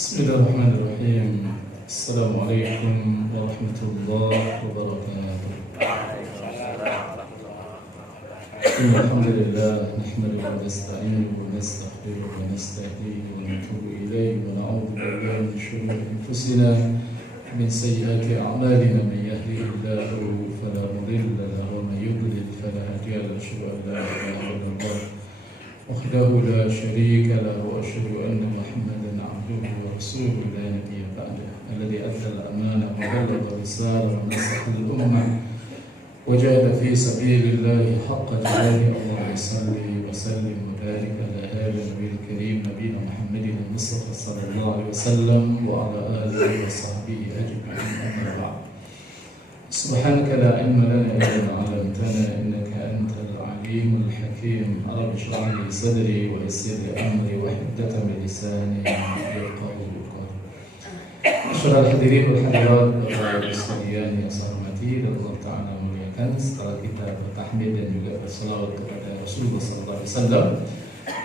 Bismillahirrahmanirrahim. Assalamualaikum warahmatullahi wabarakatuh. Alhamdulillah, nahmaduhu wa nasta'inuhu wa nastaghfiruhu wa nastahdihi wa natubu ilayhi wa na'udzu billahi min shururi anfusina wa min sayyiati a'malina. Man yahdihillahu fala mudilla lahu wa man yudlil fala hadiya lahu. Asyhadu an la ilaha illallah wahdahu la syarika lahu wa asyhadu anna Muhammadan abduhu wa rasuluhu la nabiyya ba'dahu alladzi adda al-amanah wa ballagha ar-risalah wa nasaha al-ummah wa jahada fi sabilillahi haqqa jihadihi. Allahumma salli wa sallim wa barik ala hadha nabiyil karim nabiyina Muhammadin al-Mustafa sallallahu alaihi wasallam wa ala alihi wa sahbihi ajma'in. Amma ba'd. Subhanaka la ilma lana illa ma 'allamtana innaka antal alimul hakim. Rabbi shrah li sadri wa yassir li amri wahlul 'uqdatam min lisani yafqahu qawli. Masyaallah hadirin wal hadirat Bapak Ibu sekalian yang saya hormati dan Allah Ta'ala muliakan, setelah kita bertahmid dan juga berselawat kepada Rasulullah sallallahu alaihi wasallam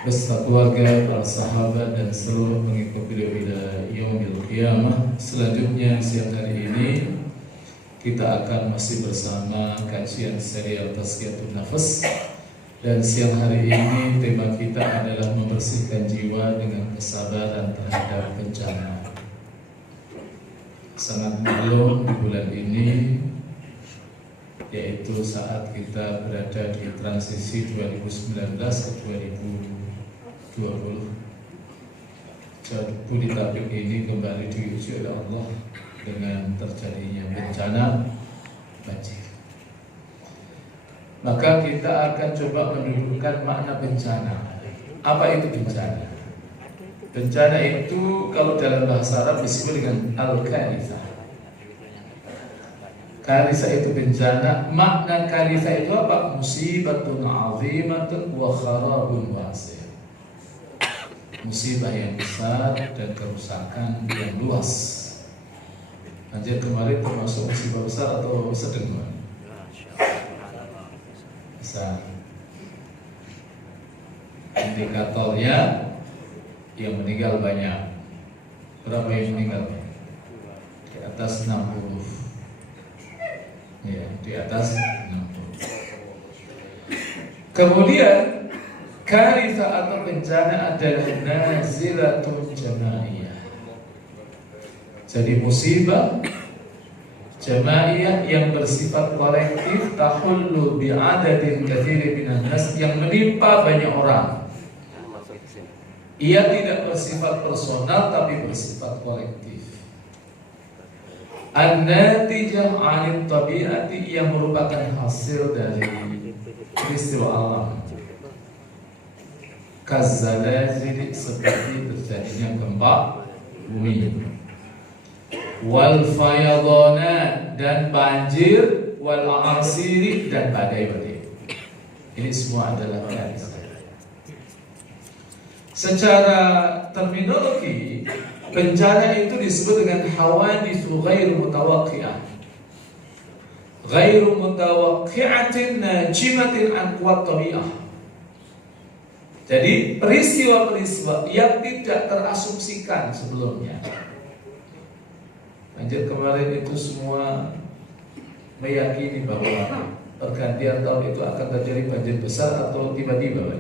beserta keluarga, para sahabat dan seluruh pengikut beliau ila yaumil qiyamah. Selanjutnya siang hari ini kita akan masih bersama kajian serial Tazkiyatun Nafas, dan siang hari ini tema kita adalah membersihkan jiwa dengan kesabaran terhadap bencana. Sangat maklum di bulan ini, yaitu saat kita berada di transisi 2019 ke 2020. Jabodetabek ini kembali diuji oleh Allah dengan terjadinya bencana banjir. Maka kita akan coba mendudukkan makna bencana. Apa itu bencana? Bencana itu kalau dalam bahasa Arab disebut dengan al-karithah. Karithah itu bencana. Makna karithah itu apa? Musibatun 'azimatun wa kharabun wasi'. Musibah yang besar dan kerusakan yang luas. Banjir kemarin termasuk musibah besar atau sedang? Besar. Indikatornya yang meninggal banyak. Berapa yang meninggal? Di atas 60. Ya, di atas 60. Kemudian karithah atau bencana adalah nazilatun jamaiyah. Jadi musibah jamaiyah yang bersifat kolektif, tahullu bi'adadin katsirin minan nas, yang menimpa banyak orang. Ia tidak bersifat personal tapi bersifat kolektif. An-natijah 'anil tabi'ati, yang merupakan hasil dari peristiwa alam. Kazzalazil, seperti terjadinya gempa bumi. Wal fayadhanat, dan banjir. Wal a'asiri, dan badai-badai. Ini semua adalah karithah. Secara terminologi, bencana itu disebut dengan hawaditsu ghairu mutawaqqi'ah. Ghairu mutawaqqi'atin najimatin an quwwat tabi'ah. Jadi peristiwa-peristiwa yang tidak terasumsikan sebelumnya. Banjir kemarin itu semua meyakini bahwa pergantian tahun itu akan terjadi banjir besar atau tiba-tiba?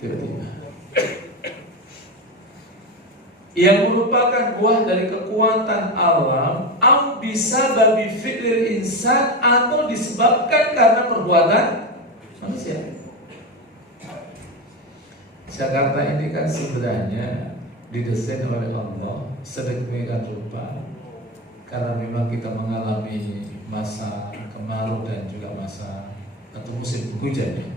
Tiba-tiba. Yang merupakan buah dari kekuatan alam, au bisa babi fi'lil insan, atau disebabkan karena perbuatan manusia. Jakarta ini kan sebenarnya didesain oleh Allah sedemikian rupa karena memang kita mengalami masa kemarau dan juga masa atau musim penghujan ya.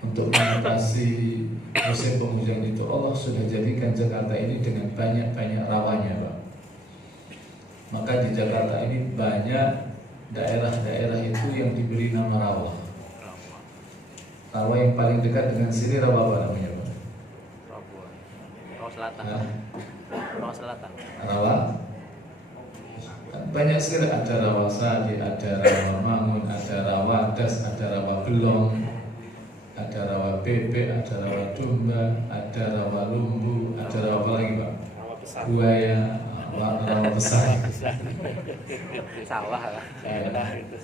Untuk mengatasi musim penghujan itu, Allah sudah jadikan Jakarta ini dengan banyak-banyak rawanya, Pak. Maka di Jakarta ini banyak daerah-daerah itu yang diberi nama rawa. Rawa yang paling dekat dengan sini rawa apa namanya, Pak? Selatan. Rawa Selatan. Rawa. Banyak sekali, ada rawa Sadi, ada rawa Mangun, ada rawa Das, ada rawa Belong, ada rawa bebek, ada rawa domba, ada rawa lumbu, ada rawa apa lagi Pak? Rawa besar. Buaya, rawa besar. Sawah lah.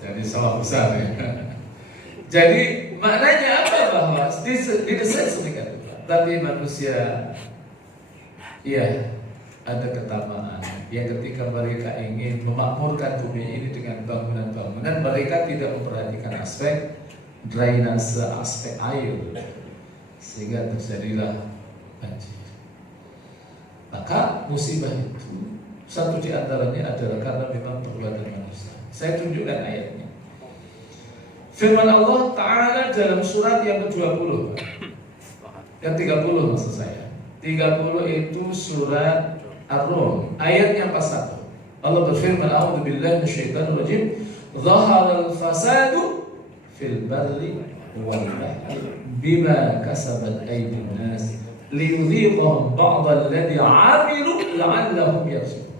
Jadi sawah besar ya. Jadi maknanya apa bahwa didesain sedemikian rupa, tapi manusia ya ada ketamaan yang ketika mereka ingin memakmurkan bumi ini dengan bangunan-bangunan, mereka tidak memperhatikan aspek drainase, aspek air, sehingga terjadilah banjir. Maka musibah itu satu di antaranya adalah karena memang perbuatan manusia. Saya tunjukkan ayatnya. Firman Allah Ta'ala dalam surat yang ke-20, yang 30 maksud saya. 30 itu surat Ar-Rum, ayat yang ke-1. Allah berfirman, A'udzu billahi minasyaitonir rajim, "Dhaharal fasadu fil barri wal bahri bima kasabat aydin nas liyudhiqahum ba'd alladhi 'amilu la'allahum yarji'un."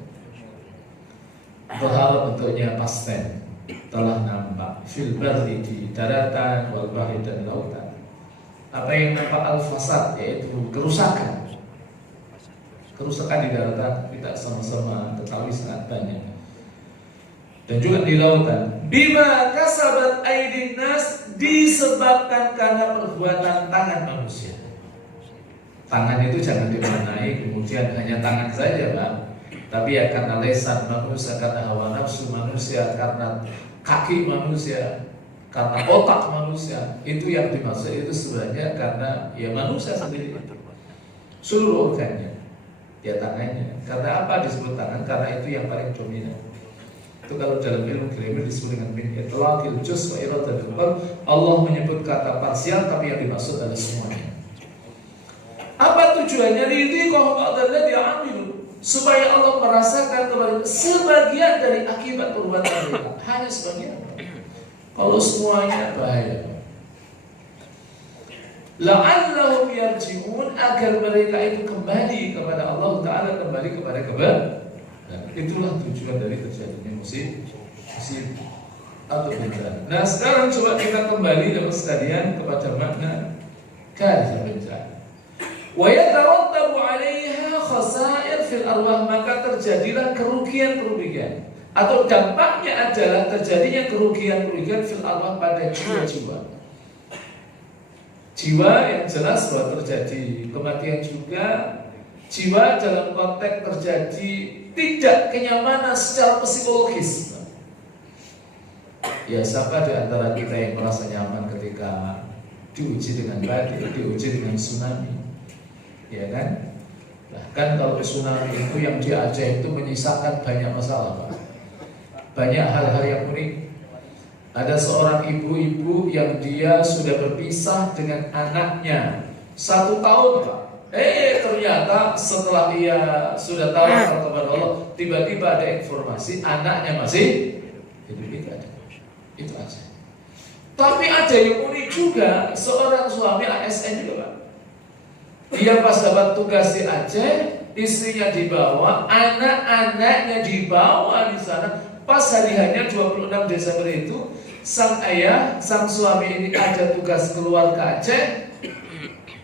Dhahara bentuknya past tense, telah nampak, fil barri di daratan, wal bahri dan lautan. Apa yang nampak al-fasad, yaitu kerusakan. Kerusakan di daratan kita sama-sama ketahui sangat banyak. Dan juga di lautan. Bima kasabat aydin nas, disebabkan karena perbuatan tangan manusia. Tangan itu jangan dimaknai kemudian hanya tangan saja Pak, tapi ya karena lesan manusia, karena hawa nafsu manusia, karena kaki manusia, karena otak manusia. Itu yang dimaksud itu sebenarnya karena ya manusia sendiri, seluruh organnya, ya tangannya. Karena apa disebut tangan? Karena itu yang paling dominan. Itu kalau dalam ilmu grammar disebut dengan min itlaqil juz wa iradatul qalb. Allah menyebut kata parsial tapi yang dimaksud adalah semuanya. Apa tujuannya? Lidhiqahum ba'dalladzi 'amilu, supaya Allah merasakan kembali sebagian dari akibat perbuatan mereka. Hanya sebagian. Kalau semuanya bahaya. La'allahum yarji'un, agar mereka itu kembali kepada Allah Ta'ala, kembali kepada kebaikan. Itulah tujuan dari terjadinya musibah atau bencana. Nah sekarang coba kita kembali dalam sekalian kepada makna karya bencana. Wa yatarattabu 'alaiha khasair fil arwah, maka terjadilah kerugian-kerugian atau dampaknya adalah terjadinya kerugian-kerugian fil arwah pada jiwa-jiwa. Jiwa yang jelas bahwa terjadi kematian juga. Jiwa dalam konteks terjadi tidak kenyamanan secara psikologis. Ya siapa di antara kita yang merasa nyaman ketika diuji dengan badai, diuji dengan tsunami? Ya kan? Bahkan kalau tsunami itu yang di Aceh itu menyisakan banyak masalah Pak. Banyak hal-hal yang unik. Ada seorang ibu-ibu yang dia sudah berpisah dengan anaknya 1 tahun Pak. Ternyata setelah ia sudah tahu kepada Allah, tiba-tiba ada informasi anaknya masih hidup. Itu ada. Itu aja. Tapi ada yang unik juga, seorang suami ASN juga Pak. Dia pas dapat tugas di Aceh, istrinya dibawa, anak-anaknya dibawa di sana. Pas hari-harinya 26 Desember itu, sang ayah, sang suami ini ada tugas keluar ke Aceh,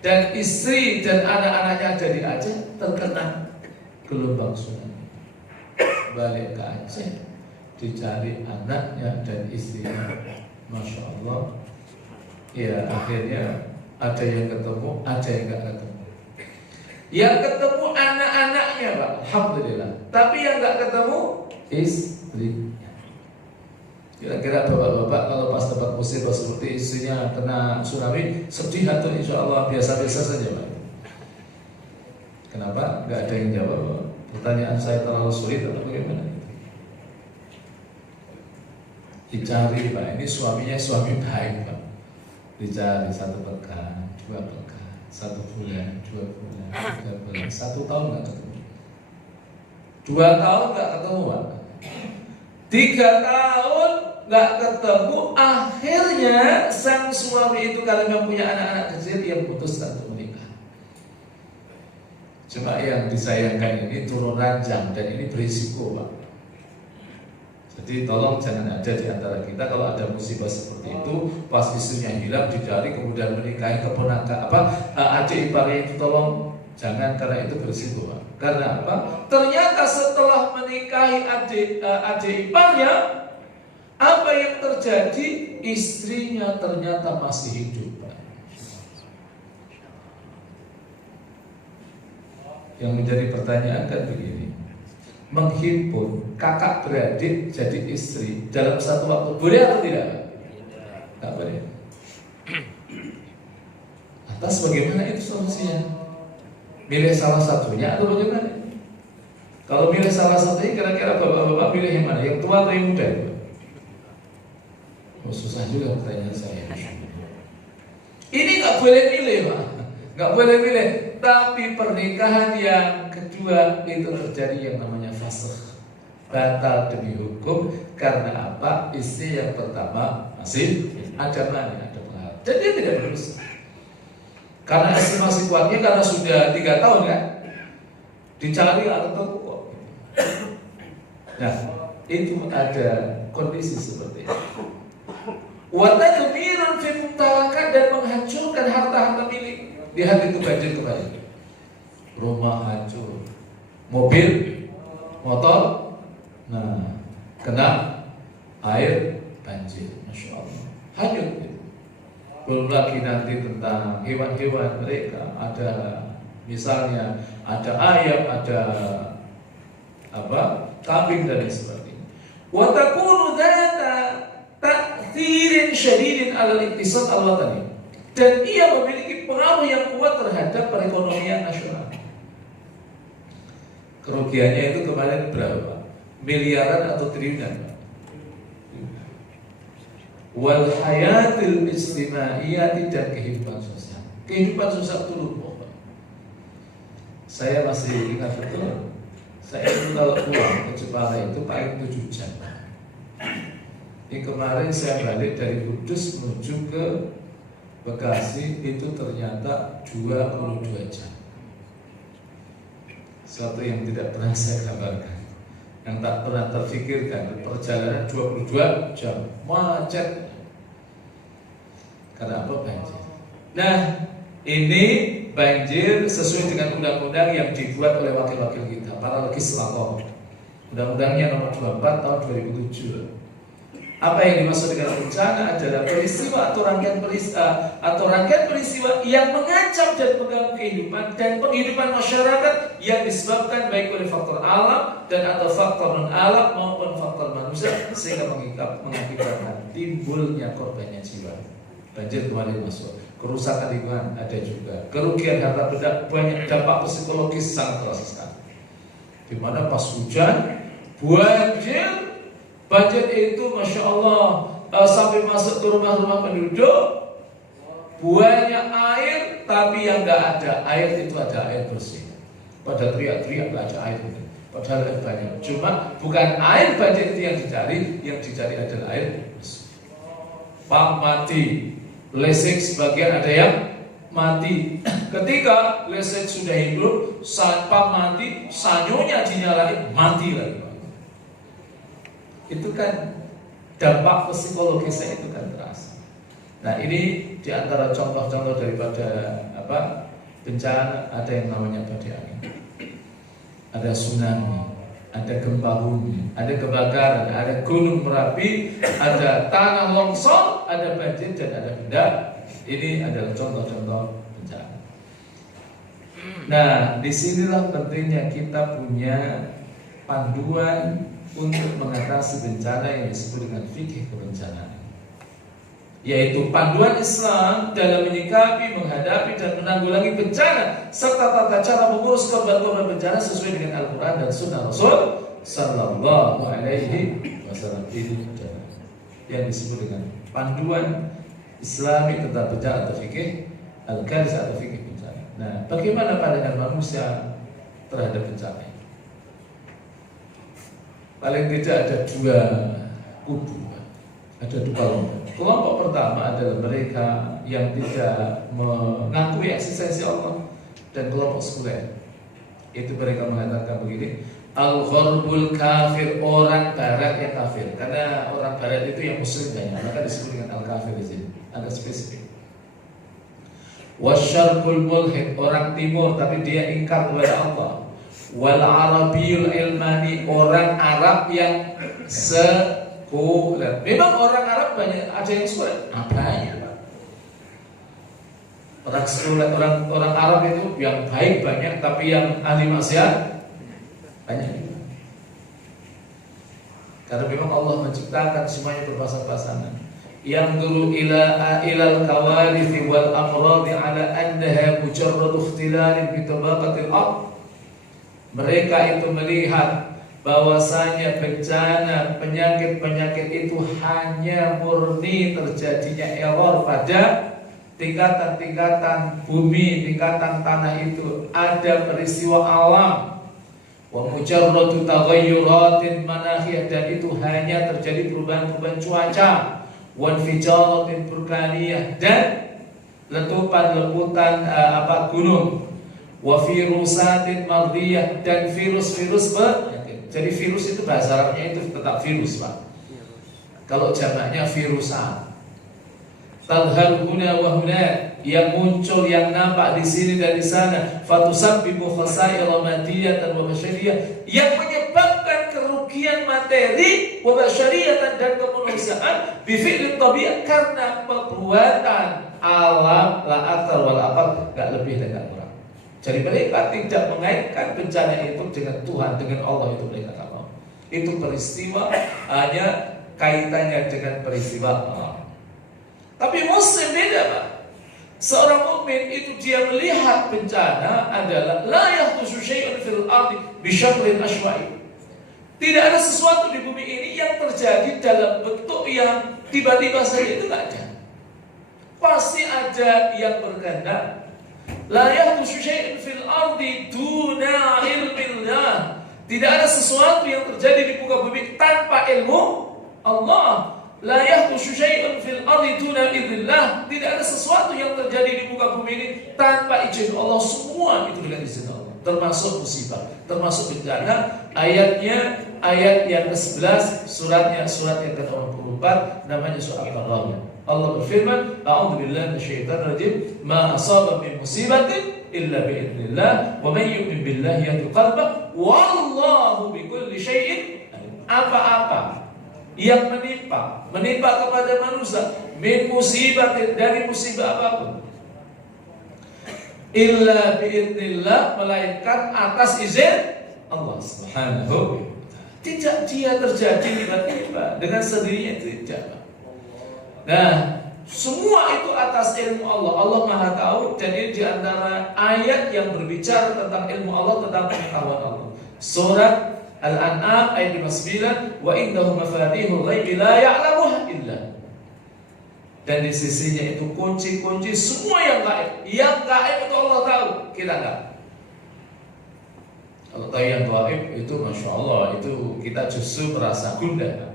dan istri dan anak-anaknya ada di Aceh, terkena gelombang tsunami. Balik ke Aceh, dicari anaknya dan istrinya. Masya Allah. Ya akhirnya ada yang ketemu, ada yang gak ketemu. Yang ketemu anak-anaknya Pak, alhamdulillah. Tapi yang gak ketemu istrinya. Kira-kira bapak-bapak kalau pas dapat musibah seperti istrinya kena tsunami, sedih atau insya Allah biasa-biasa saja Pak? Kenapa? Gak ada yang jawab. Pertanyaan saya terlalu sulit atau bagaimana? Dicari Pak, ini suaminya suami baik Pak. Dicari 1 pekan, 2 pekan, 1 bulan, 2 bulan, 3 bulan, 1 tahun gak ketemu. 2 tahun gak ketemu Pak. 3 tahun gak ketemu. Akhirnya sang suami itu karena mempunyai anak-anak kecil, yang putuskan untuk menikah. Cuma yang disayangkan ini turun ranjang dan ini berisiko Pak. Jadi tolong jangan ada di antara kita kalau ada musibah seperti itu, pas istrinya hilang dicari kemudian menikahi keponakan adik iparnya itu, tolong jangan, karena itu berisiko, Pak. Karena apa? Ternyata setelah menikahi adik iparnya, apa yang terjadi? Istrinya ternyata masih hidup, Pak. Yang menjadi pertanyaan kan begini, menghimpun kakak beradik jadi istri dalam satu waktu boleh atau tidak? Tidak boleh. Atas bagaimana itu solusinya? Milih salah satunya atau bagaimana? Kalau milih salah satunya, kira-kira bapak-bapak pilih yang mana? Yang tua atau yang muda? Oh, susah juga pertanyaan saya. Ini nggak boleh milih, Pak. Nggak boleh milih. Tapi pernikahan yang kedua itu terjadi yang namanya fasakh, batal demi hukum. Karena apa? Istri yang pertama masih ada mani, ada pengaruh. Jadi dia tidak berdosa. Karena estimasi kuatnya karena sudah 3 tahun kan, dicari atau kok. Nah, itu ada kondisi seperti itu. Watakbirun fi mumtalakat, dan menghancurkan harta-harta milik. Lihat itu banjir kembali, rumah hancur, mobil, motor, nah kena air banjir, masya Allah, hanyut. Belum lagi nanti tentang hewan-hewan mereka, ada misalnya ada ayam, ada kambing dan lain sebagainya. Wa takunu dzata ta'thirin syadidin 'ala al-iqtisad al-watani, dan ia memiliki pengaruh yang kuat terhadap perekonomian nasional. Kerugiannya itu kemarin berapa? Miliaran atau triliunan. Wal hayatil ijtimaiyati, dan kehidupan sosial. Kehidupan sosial itu lumpuh. Saya masih ingat betul. Saya itu kalau pulang ke Jepara itu paling 7 jam. Ini kemarin saya balik dari Kudus menuju ke Bekasi itu ternyata 22 jam. Suatu yang tidak pernah saya gambarkan, yang tak pernah terfikirkan. Perjalanan 22 jam, macet. Karena apa? Banjir. Nah, ini banjir sesuai dengan undang-undang yang dibuat oleh wakil-wakil kita, para legislator. Undang-undangnya nomor 24 tahun 2007. Apa yang dimaksud dengan bencana adalah peristiwa atau rangkaian peristiwa yang mengancam dan mengganggu kehidupan dan penghidupan masyarakat yang disebabkan baik oleh faktor alam dan atau faktor non alam maupun faktor manusia, sehingga mengakibatkan timbulnya korbannya jiwa. Banjir kemarin masuk, kerusakan lingkungan ada juga, kerugian harta benda banyak, dampak psikologis sangat terasa sekali. Di mana pas hujan, banjir itu masya Allah sampai masuk ke rumah-rumah penduduk, banyak air, tapi yang nggak ada air itu ada air bersih. Pada teriak-teriak nggak ada air, padahal air banyak. Cuma bukan air banjir itu yang dicari adalah air bersih. Pak mati, listrik sebagian ada yang mati. Ketika listrik sudah hidup, saat Pak mati, sanyonya dinyalain, mati lagi. Itu kan dampak psikologisnya itu kan terasa. Nah, ini diantara contoh-contoh daripada bencana. Ada yang namanya badai angin, ada tsunami, ada gempa bumi, ada kebakaran, ada gunung Merapi, ada tanah longsor, ada banjir, dan ada benda. Ini adalah contoh-contoh bencana. Nah, disinilah pentingnya kita punya panduan untuk mengatasi bencana yang disebut dengan fikih kebencanaan, yaitu panduan Islam dalam menyikapi, menghadapi, dan menanggulangi bencana serta tata cara mengurus korban-korban bencana sesuai dengan Al-Quran dan Sunnah Rasul Sallallahu Alaihi Wasallam. Ini yang disebut dengan panduan Islami tentang bencana atau fikih al-karis atau fikih bencana. Nah, bagaimana pandangan manusia terhadap bencana? Paling tidak ada 2 kubu, ada 2 kelompok. Kelompok pertama adalah mereka yang tidak mengakui eksistensi Allah, dan kelompok sekuler. Itu mereka mengatakan begini, Al-gharbul kafir, orang barat yang kafir. Karena orang barat itu yang muslim banyak, maka disebut dengan al-kafir di sini. Ada spesifik. Wasyarqul mulhid, orang timur tapi dia ingkar kepada Allah. Wal arabiyul ilmani, orang Arab yang sekuler. Memang orang Arab banyak, ada yang sekuler. Apanya? Orang sekuler, orang Arab itu yang baik banyak, tapi yang ahli maksiat banyak juga. Karena memang Allah menciptakan semuanya berpasang-pasangan. Yang dulu ilal kawarithi wal amradi ala annaha mujarrad ikhtilal bi tabaqatil ard. Mereka itu melihat bahwasanya bencana, penyakit-penyakit itu hanya murni terjadinya error pada tingkatan-tingkatan bumi, tingkatan tanah itu, ada peristiwa alam. Wa mujarradu taghayyuratin manakhiyah, dan itu hanya terjadi perubahan-perubahan cuaca. Wa infijaratin vulkaniyah, dan letupan-letupan gunung. Wa virusatin mardiyah, dan virus-virus penyakit. Jadi virus itu bahasa Arabnya itu tetap virus, Pak. Kalau jamaknya virusat. Tadhharu huna wa huna, yang muncul, yang nampak di sini dan di sana. Fatusabbibu khasaira madiyatan wa basyariyah, yang menyebabkan kerugian materi wa basyariyatan, dan kemanusiaan bi fi'lit tabi'ah, karena perbuatan alam, la akthar wa la aqall, enggak lebih dan enggak kurang. Jadi mereka tidak mengaitkan bencana itu dengan Tuhan, dengan Allah, itu mereka tak mau. Itu peristiwa hanya kaitannya dengan peristiwa Allah. Tapi muslim beda, Pak. Seorang mukmin itu dia melihat bencana adalah la yahdusu syai'un fil ardi bi syarrin ashwa'i. Tidak ada sesuatu di bumi ini yang terjadi dalam bentuk yang tiba-tiba saja, itu enggak ada. Pasti ada yang berkehendak. La yahdusu syai'un fil ardi duna ilmillah. Tidak ada sesuatu yang terjadi di muka bumi tanpa ilmu Allah. La yahdusu syai'un fil ardi duna idznillah. Tidak ada sesuatu yang terjadi di muka bumi ini tanpa izin Allah. Semua itu dengan izin Allah. Termasuk musibah, termasuk bencana. Ayatnya ayat yang ke-11, surat yang ke-24, namanya surat Al-Ghamiyah. Allah berfirman, a'udzu billahi minasyaitonir rajim, ma asaba min musibatin illa bi idznillah, wa may yu'min billahi yahdi qalbah, wallahu bikulli syai'in. Apa-apa yang menimpa kepada manusia min musibatin, dari musibah apapun, illa biidznillah, melainkan atas izin Allah Subhanahu. Tidak dia terjadi tiba-tiba dengan sendirinya, tidak. Nah, semua itu atas ilmu Allah. Allah Maha Tahu, dan ini diantara ayat yang berbicara tentang ilmu Allah, tentang pengetahuan Allah. Surat Al-An'am ayat 59, wa indahu mafatihul ghaibi la ya'lamuha illa. Dan di sisinya itu kunci-kunci semua yang gaib. Yang gaib itu Allah tahu, kita enggak. Kalau tahu yang gaib itu Masya Allah, itu kita justru merasa gundah.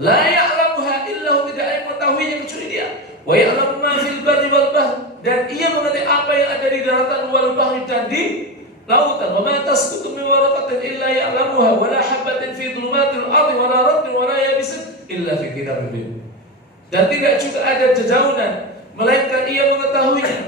La ya'lamuha illa, tidak ada yang mengetahuinya kecuali dia. Wa ya'lamu ma fil barri wal bahr, dan ia mengetahui apa yang ada di daratan wal bahri, dan di lautan. Wa ma tasqutu min waraqatin illa ya'lamuha, wa la habatin fi dhulumatil ardi wa la ratbin wa la yabisin illa fi kitabim mubin. Dan tidak juga ada dedaunan melainkan ia mengetahuinya.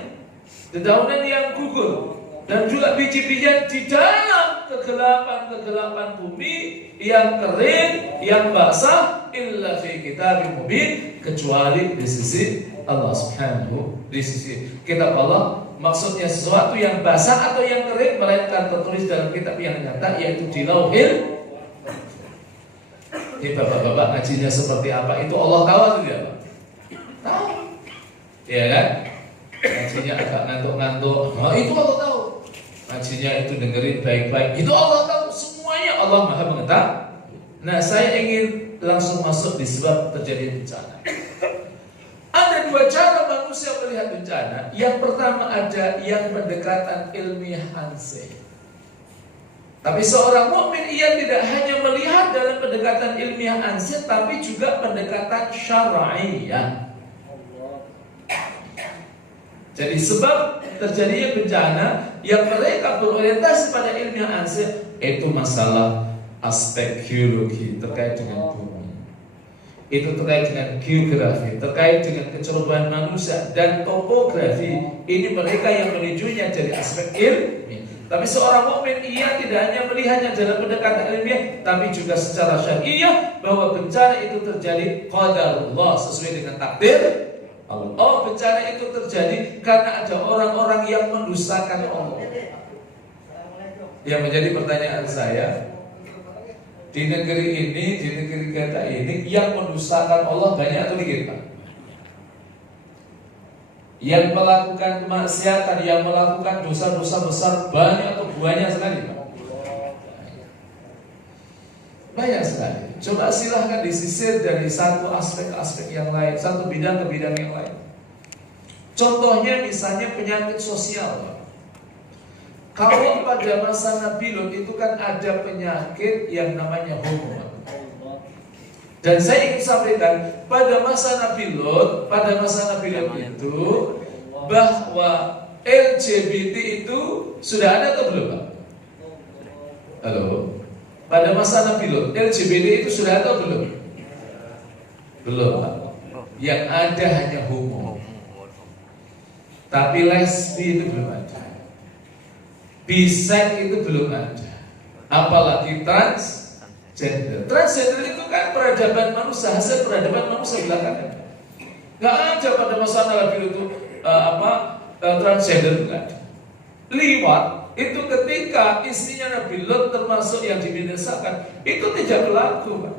Dedaunan yang gugur, dan juga biji-bijian di dalam kegelapan bumi yang kering, yang basah, illa fi kitabim mubin, kecuali di sisi Allah Subhanahu, di sisi kitab Allah. Maksudnya sesuatu yang basah atau yang kering, melainkan tertulis dalam kitab yang nyata, yaitu di Lauhil. Ini bapak-bapak ngajinya seperti apa, itu Allah tahu atau tidak? Tahu, ya kan? Ngajinya agak ngantuk-ngantuk, nah itu Allah tahu. Ngajinya itu dengerin baik-baik, itu Allah tahu. Semuanya Allah Maha mengetahui. Nah, saya ingin langsung masuk di sebab terjadi bencana. Ada dua cara manusia melihat bencana. Yang pertama, ada yang pendekatan ilmiah ansih. Tapi seorang mukmin ia tidak hanya melihat dalam pendekatan ilmiah ansih, tapi juga pendekatan syar'iyah. Jadi sebab terjadinya bencana yang mereka berorientasi pada ilmiah ansih itu masalah aspek geologi terkait dengan bumi, itu terkait dengan geografi, terkait dengan kecerobohan manusia dan topografi. Ini mereka yang menujunya dari aspek ilmiah. Tapi seorang mukmin ia tidak hanya melihatnya dalam pendekatan ilmiah, tapi juga secara syariah bahwa bencana itu terjadi qadarullah, sesuai dengan takdir Allah. Oh, bencana itu terjadi karena ada orang-orang yang mendustakan Allah. Yang menjadi pertanyaan saya, di negeri ini, di negeri kita ini, yang mendustakan Allah banyak atau dikit, Pak? Yang melakukan kemaksiatan, yang melakukan dosa-dosa besar banyak atau banyak sekali, Pak? Banyak sekali. Coba silahkan disisir dari satu aspek ke aspek yang lain, satu bidang ke bidang yang lain. Contohnya misalnya penyakit sosial, Pak. Kalau pada masa Nabi Lut itu kan ada penyakit yang namanya homo. Dan saya ingin sampaikan pada masa Nabi Lut itu bahwa LGBT itu sudah ada atau belum, Pak? Halo? Pada masa Nabi Lut, LGBT itu sudah ada atau belum? Belum, Pak. Yang ada hanya homo. Tapi lesbi itu belum ada. Bisex itu belum ada. Apalagi transgender. Transgender itu kan peradaban manusia, hasil peradaban manusia belakangan. Gak ada pada masa Nabi Lut itu transgender, itu gak ada. Liwat itu ketika istrinya Nabi Lut termasuk yang dibinasakan, itu tidak berlaku, Pak.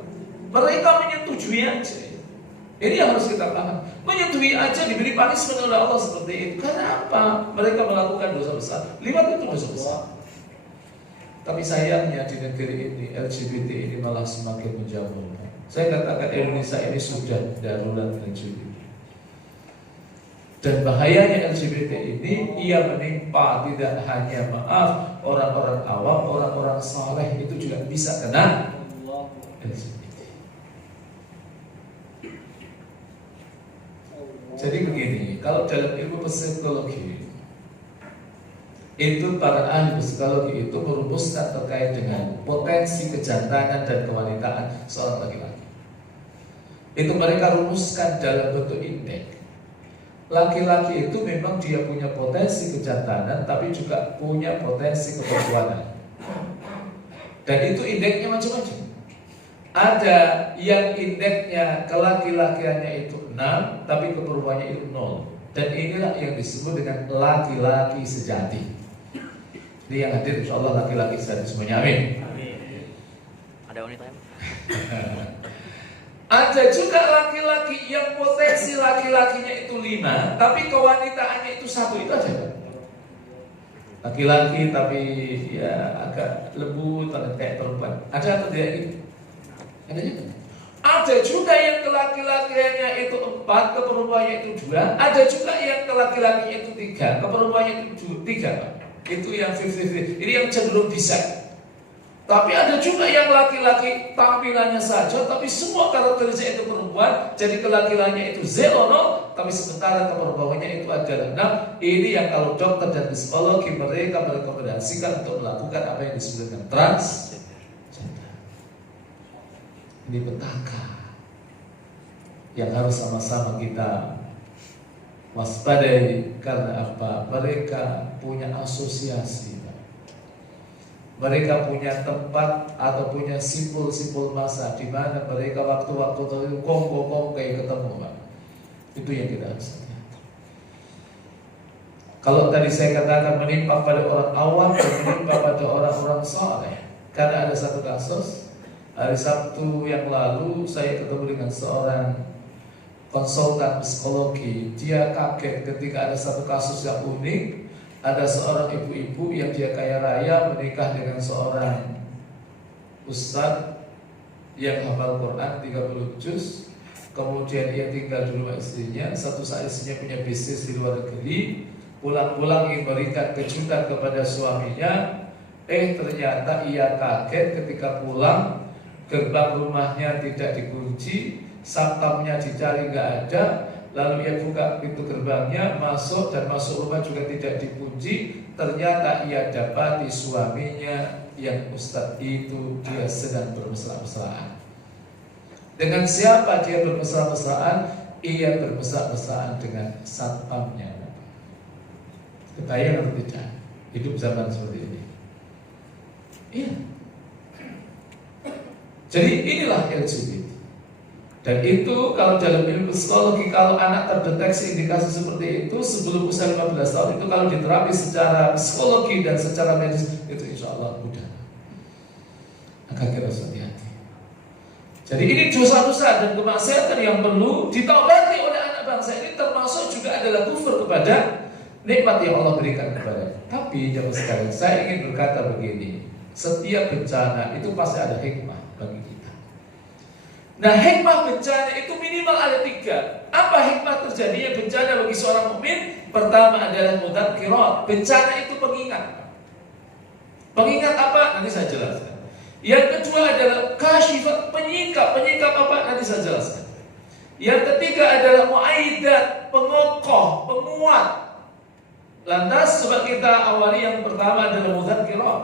Mereka menyetujui aja. Ini yang harus kita paham. Menyetujui aja diberi punishment oleh Allah seperti itu. Karena apa? Mereka melakukan dosa besar. Liwat itu dosa besar. Tapi sayangnya di negeri ini LGBT ini malah semakin menjamur. Saya katakan Indonesia ini sudah darurat LGBT. Dan bahayanya LGBT ini, ia menimpa tidak hanya orang-orang awam, orang-orang saleh itu juga bisa kena LGBT. Jadi begini, kalau dalam ilmu psikologi itu para ahli psikologi itu merumuskan terkait dengan potensi kejantanan dan kewanitaan seorang laki-laki. Itu mereka rumuskan dalam bentuk indeks. Laki-laki itu memang dia punya potensi kejantanan, tapi juga punya potensi keperempuanan. Dan itu indeksnya macam-macam. Ada yang indeksnya kelaki-lakiannya itu 6, tapi keperempuannya itu 0. Dan inilah yang disebut dengan laki-laki sejati. Ini yang hadir insya Allah laki-laki sejati semuanya, amin. Ada wanita yang Ada juga laki-laki yang potensi laki-lakinya itu 5, tapi kewanitaannya itu 1, itu aja, Pak. Laki-laki tapi ya agak lembut, kayak perempuan. Ada atau tidak itu? Ada juga. Ada juga yang kelaki-lakiannya itu 4, keperempuannya itu 2. Ada juga yang kelaki-lakinya itu 3, keperempuannya itu 3, Pak. Itu yang 50-50. Ini yang cenderung bisa. Tapi ada juga yang laki-laki tampilannya saja, tapi semua karakteristik itu perempuan. Jadi kelaki-lakinya itu 0, tapi sementara keperempuannya itu adalah 6. Ini yang kalau dokter dan psikologi mereka merekomendasikan untuk melakukan apa yang disebut dengan transgender. Ini petaka yang harus sama-sama kita waspadai. Karena apa? Mereka punya asosiasi. Mereka punya tempat atau punya simpul-simpul masa di mana mereka waktu-waktu tertentu kongko kayak ketemu, Pak. Itu yang kita harus lihat. Kalau tadi saya katakan menimpa pada orang awam dan menimpa pada orang-orang saleh. Karena ada satu kasus hari Sabtu yang lalu saya ketemu dengan seorang konsultan psikologi. Dia kaget ketika ada satu kasus yang unik. Ada seorang ibu-ibu yang dia kaya raya menikah dengan seorang ustadz yang hafal Quran 30 juz. Kemudian ia tinggal di rumah istrinya. Satu saat istrinya punya bisnis di luar negeri. Pulang-pulang ingin memberikan kejutan kepada suaminya. Ternyata ia kaget ketika pulang, gerbang rumahnya tidak dikunci, satpamnya dicari nggak ada. Lalu ia buka pintu gerbangnya, masuk, dan masuk rumah juga tidak dikunci. Ternyata ia dapati suaminya yang ustadz itu dia sedang bermesra-mesraan. Dengan siapa dia bermesra-mesraan? Ia bermesra-mesraan dengan satpamnya. Kebayang atau tidak? Hidup zaman seperti ini. Iya. Jadi inilah LGBT. Dan itu kalau dalam ilmu psikologi, kalau anak terdeteksi indikasi seperti itu sebelum usia 15 tahun, itu kalau diterapi secara psikologi dan secara medis, itu insya Allah mudah. Maka kita harus hati-hati. Jadi ini dosa-dosa dan kemaksiatan yang perlu ditaubati oleh anak bangsa ini, termasuk juga adalah kufur kepada nikmat yang Allah berikan kepada. Tapi jemaah sekalian, saya ingin berkata begini, setiap bencana itu pasti ada hikmah bagi kita. Nah, hikmah bencana itu minimal ada 3. Apa hikmah terjadinya bencana bagi seorang mukmin? Pertama adalah mudzakirat. Bencana itu pengingat. Pengingat apa? Nanti saya jelaskan. Yang kedua adalah kasyifat, penyingkap. Penyingkap apa? Nanti saya jelaskan. Yang ketiga adalah muaidat, pengokoh, penguat. Lantas coba kita awali yang pertama adalah mudzakirat.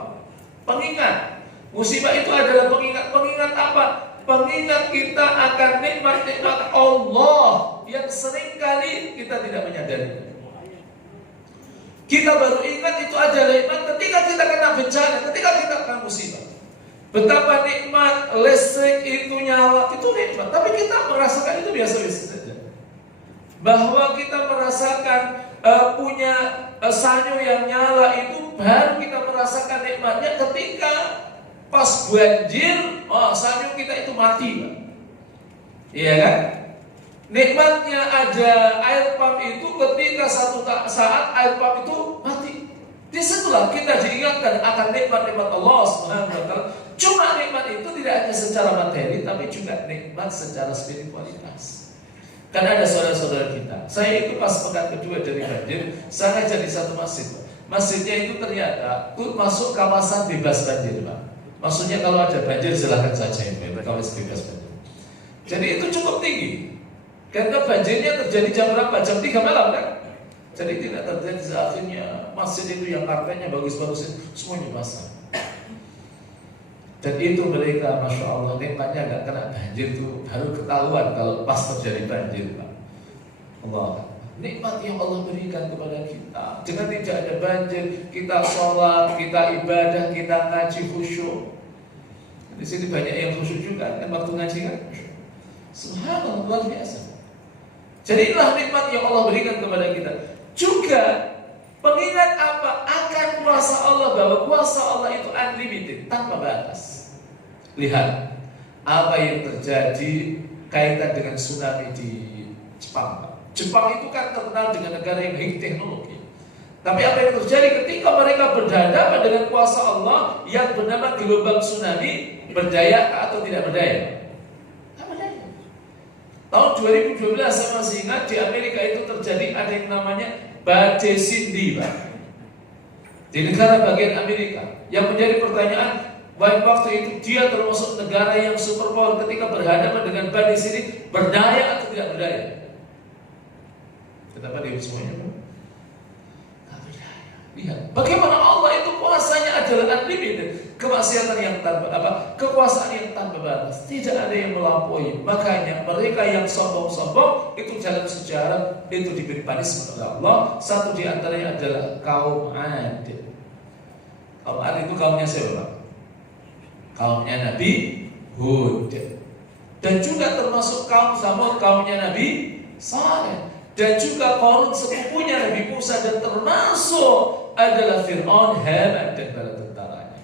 Pengingat. Musibah itu adalah pengingat. Pengingat apa? Pengingat kita akan nikmat-nikmat Allah yang seringkali kita tidak menyadari. Kita baru ingat itu adalah nikmat ketika kita kena bencana, ketika kita kena musibah. Betapa nikmat listrik itu nyala, itu nikmat. Tapi kita merasakan itu biasa-biasa saja. Bahwa kita merasakan punya sanyo yang nyala itu baru kita merasakan nikmatnya ketika pas banjir, sanyo kita itu mati, Pak. Iya kan? Nikmatnya ada air pump itu ketika satu saat air pump itu mati. Disitulah kita diingatkan akan nikmat-nikmat Allah SWT. Cuma nikmat itu tidak hanya secara materi, tapi juga nikmat secara spiritualitas. Kan ada saudara-saudara kita. Saya itu pas pekan kedua dari banjir, saya ngajak di satu masjid, Pak. Masjidnya itu ternyata masuk kawasan bebas banjir, Pak. Maksudnya kalau ada banjir silahkan saja, kawasan bebas banjir. Jadi itu cukup tinggi. Karena banjirnya terjadi jam berapa? Jam 3 malam kan? Jadi tidak terjadi akhirnya masjid itu yang karpetnya bagus-bagus semuanya basah. Dan itu mereka, Masya Allah, nikmatnya gak kena banjir itu baru ketahuan kalau pas terjadi banjir, Pak. Allah, nikmat yang Allah berikan kepada kita. Dengan tidak ada banjir, kita sholat, kita ibadah, kita ngaji khusyuk. Di sini banyak yang khusyuk juga kan waktu ngaji kan. Subhanallah, luar biasa. Jadi inilah nikmat yang Allah berikan kepada kita. Juga pengingat apa? Akan kuasa Allah, bahwa kuasa Allah itu unlimited, tanpa batas. Lihat apa yang terjadi kaitan dengan tsunami di Jepang. Jepang itu kan terkenal dengan negara yang high teknologi. Tapi apa yang terjadi ketika mereka berhadapan dengan kuasa Allah yang bernama gelombang tsunami, berdaya atau tidak berdaya? Tahun 2012 saya masih ingat di Amerika itu terjadi ada yang namanya badai Cindy, Pak. Di negara bagian Amerika. Yang menjadi pertanyaan, waktu itu dia termasuk negara yang superpower ketika berhadapan dengan badai Cindy, berdaya atau tidak berdaya? Kenapa dia semuanya? Tidak berdaya. Lihat, bagaimana Allah itu kuasanya adalah unlimited. Kemaksiatan yang tanpa kekuasaan yang tanpa batas, tidak ada yang melampaui. Makanya mereka yang sombong-sombong itu dalam sejarah itu diberi panis oleh Allah. Satu di antaranya adalah kaum Ad. Kaum Ad itu kaumnya siapa? Kaumnya Nabi Hud. Dan juga termasuk kaum Samud, kaumnya Nabi Saleh. Dan juga Qarun sepupunya Nabi Musa, dan termasuk adalah Fir'aun, Haman dan bala tentaranya.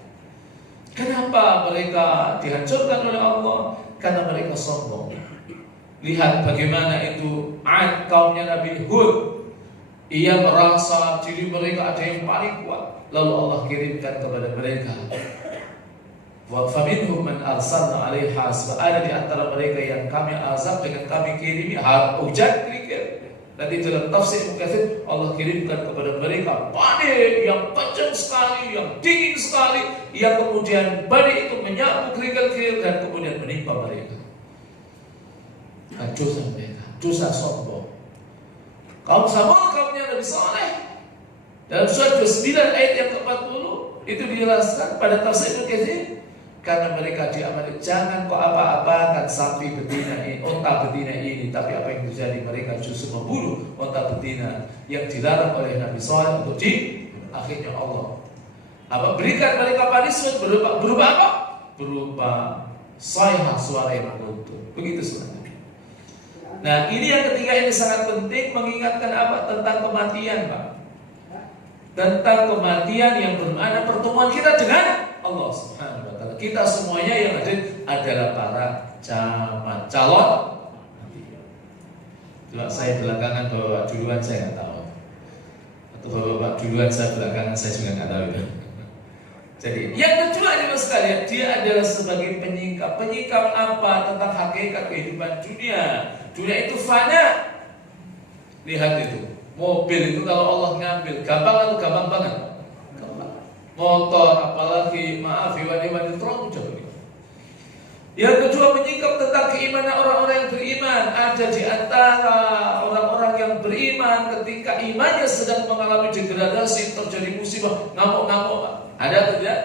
Kenapa mereka dihancurkan oleh Allah? Karena mereka sombong. Lihat bagaimana itu Ad, kaumnya Nabi Hud. Ia merasa diri mereka ada yang paling kuat. Lalu Allah kirimkan kepada mereka, wa faminhum man arsalna 'alaiha hasba. Ada di antara mereka yang kami azab dengan kami kirimi hujan kerikil. Nanti dalam tafsir Mukatsir Allah kirimkan kepada mereka badai yang kencang sekali, yang dingin sekali, yang kemudian badai itu menyapu kerikil-kerikil dan kemudian menimpa mereka. Dosa mereka, dosa sombong. Kaum Samud kaumnya Nabi Saleh. Dalam surat 29 ayat yang ke-40 itu dijelaskan pada tafsir Ibnu Katsir, karena mereka diamati, jangan kau apa-apakan sapi betina ini, unta betina ini, tapi apa yang terjadi, mereka justru membunuh unta betina yang dilarang oleh Nabi Saleh untuk akhirnya Allah berikan mereka punishment berupa apa? Berupa sayhah, suara yang runtuh. Begitu sebenarnya. Nah, ini yang ketiga, ini sangat penting, mengingatkan apa? Tentang kematian, Pak. Tentang kematian yang bermakna pertemuan kita dengan Allah Subhanahu wa taala. Kita semuanya yang hadir adalah para calon nanti. Coba saya belakangan bawa duluan, saya nggak tahu. Atau bawa duluan saya belakangan, saya juga nggak tahu itu. Jadi yang kedua ini Mas sekalian, dia adalah sebagai penyingkap. Penyingkap apa? Tentang hakikat kehidupan dunia. Dunia itu fana. Lihat itu. Mobil itu kalau Allah ngambil, gampang atau gampang banget? Gampang. Motor, apalagi maaf, hewan-hewan itu terlalu jauh. Yang kedua, menyingkap tentang keimanan orang-orang yang beriman. Ada di antara orang-orang yang beriman ketika imannya sedang mengalami degradasi, terjadi musibah, ngamuk-ngamuk. Ada atau tidak?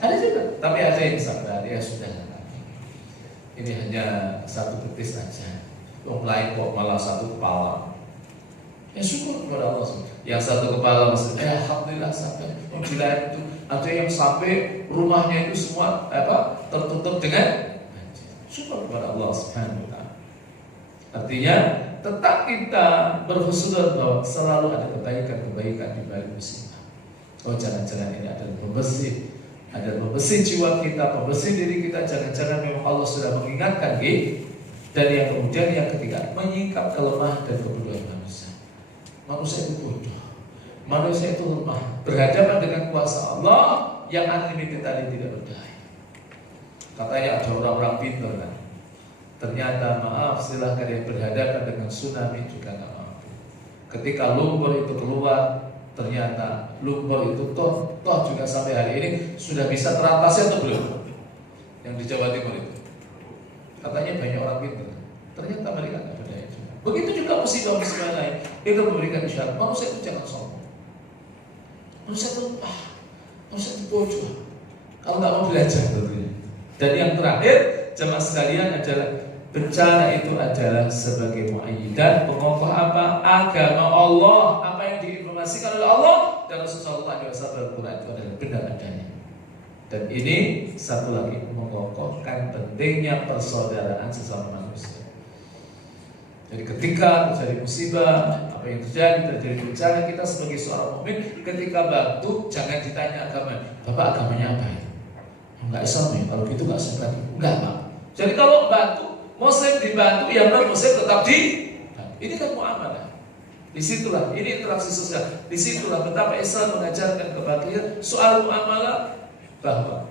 Ada juga. Tapi ada yang sabar, ya sudah. Ini hanya satu betis saja. Yang lain kok malah satu kepala. Ya syukur kepada Allah. Yang satu kepala maksudnya alhamdulillah sampai. Yang lain itu ada yang sampai rumahnya itu semua tertutup dengan syukur kepada Allah Subhanahu wa taala. Artinya tetap kita berhusnuzon bahwa selalu ada kebaikan-kebaikan di balik musibah. Oh, jangan-jangan ini adalah pembersih jiwa kita, pembersih diri kita. Jangan-jangan memang Allah sudah mengingatkan kita. Dan yang kemudian yang ketiga, menyingkap kelemahan dan kebodohan manusia. Manusia itu bodoh, manusia itu lemah, berhadapan dengan kuasa Allah yang unlimited tadi tidak berdaya. Katanya ada orang-orang pintar kan, ternyata maaf silahkan yang berhadapan dengan tsunami juga nggak mampu. Ketika lumpur itu keluar, ternyata lumpur itu toh juga sampai hari ini sudah bisa teratasi atau belum? Yang di Jawa Timur itu, katanya banyak orang pintar, ternyata mereka nggak berdaya juga. Begitu juga musibah-musibah lain itu memberikan isyarat manusia itu jangan sombong, manusia itu lemah, manusia itu bodoh kalau nggak mau belajar tentunya. Dan yang terakhir jemaah sekalian adalah bencana itu adalah sebagai muayyidan, pengokoh apa? Agama Allah, apa yang diinformasikan oleh Allah dan Rasulullah SAW dalam Quran itu adalah benar adanya. Dan ini satu lagi mengokohkan pentingnya persaudaraan sesama manusia. Jadi ketika terjadi musibah, apa yang terjadi bencana, kita sebagai seorang mukmin ketika bantu jangan ditanya agama. Bapak agamanya apa itu? Enggak Islam ya, kalau gitu enggak sehat. Enggak Pak. Jadi kalau bantu Muslim dibantu, yang non Muslim tetap di. Ini kan muamalah. Disitulah ini interaksi sosial. Disitulah betapa Islam mengajarkan kepada kita soal muamalah bahwa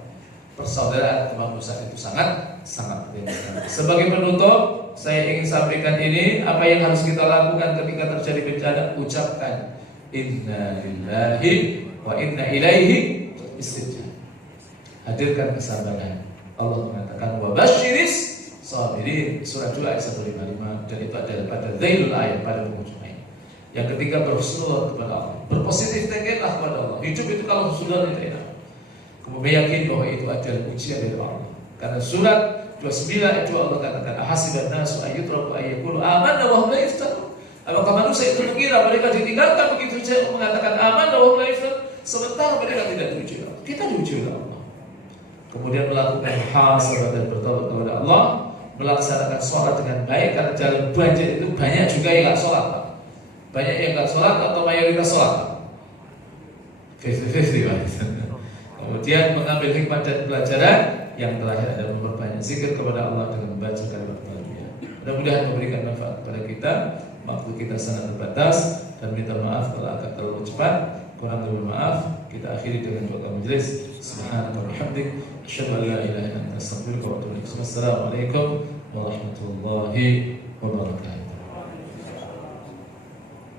persaudaraan kemanusiaan itu sangat penting. Sebagai penutup, saya ingin sampaikan ini, apa yang harus kita lakukan ketika terjadi bencana? Ucapkan inna lillahi wa inna ilaihi raji'un. Hadirkan kesabaran. Allah mengatakan wa basyiris sabirin, surah 2 ayat 155, dan itu adalah pada zailul ayat, pada penghujung ayat. Yang ketiga, berhusnuzon kepada Allah, berpositif thinkinglah kepada Allah. Hidup itu kalau husnuzon itu enak. Kemudian yakin bahwa itu adalah ujian dari Allah. Karena surat 29 ayat 2 Allah katakan ahasiban nasu ayyutraku ayyaqulu amanna wa hum la yaftanun. Apakah manusia itu mengira mereka ditinggalkan begitu saja mengatakan amanna wa hum la yaftanun, sementara mereka tidak diuji Allah. Kita diuji oleh Allah. Kemudian melakukan muhasabah dan bertaubat kepada Allah, melaksanakan sholat dengan baik, karena jalan banjir itu banyak juga yang nggak sholat. Banyak yang nggak sholat atau mayoritas sholat. 50-50. Kemudian mengambil hikmah dan pelajaran. Yang terakhir adalah memperbanyak zikir kepada Allah dengan membaca kalimat tauhid. Mudah-mudahan memberikan manfaat kepada kita. Waktu kita sangat terbatas dan minta maaf kalau agak terlalu cepat. Kurang lebih maaf. Kita akhiri dengan doa majelis. Subhanallah wa bihamdik, asyhadu an la ilaha illa anta, astaghfiruka wa atubu ilaik. Wassalamualaikum warahmatullahi wabarakatuh.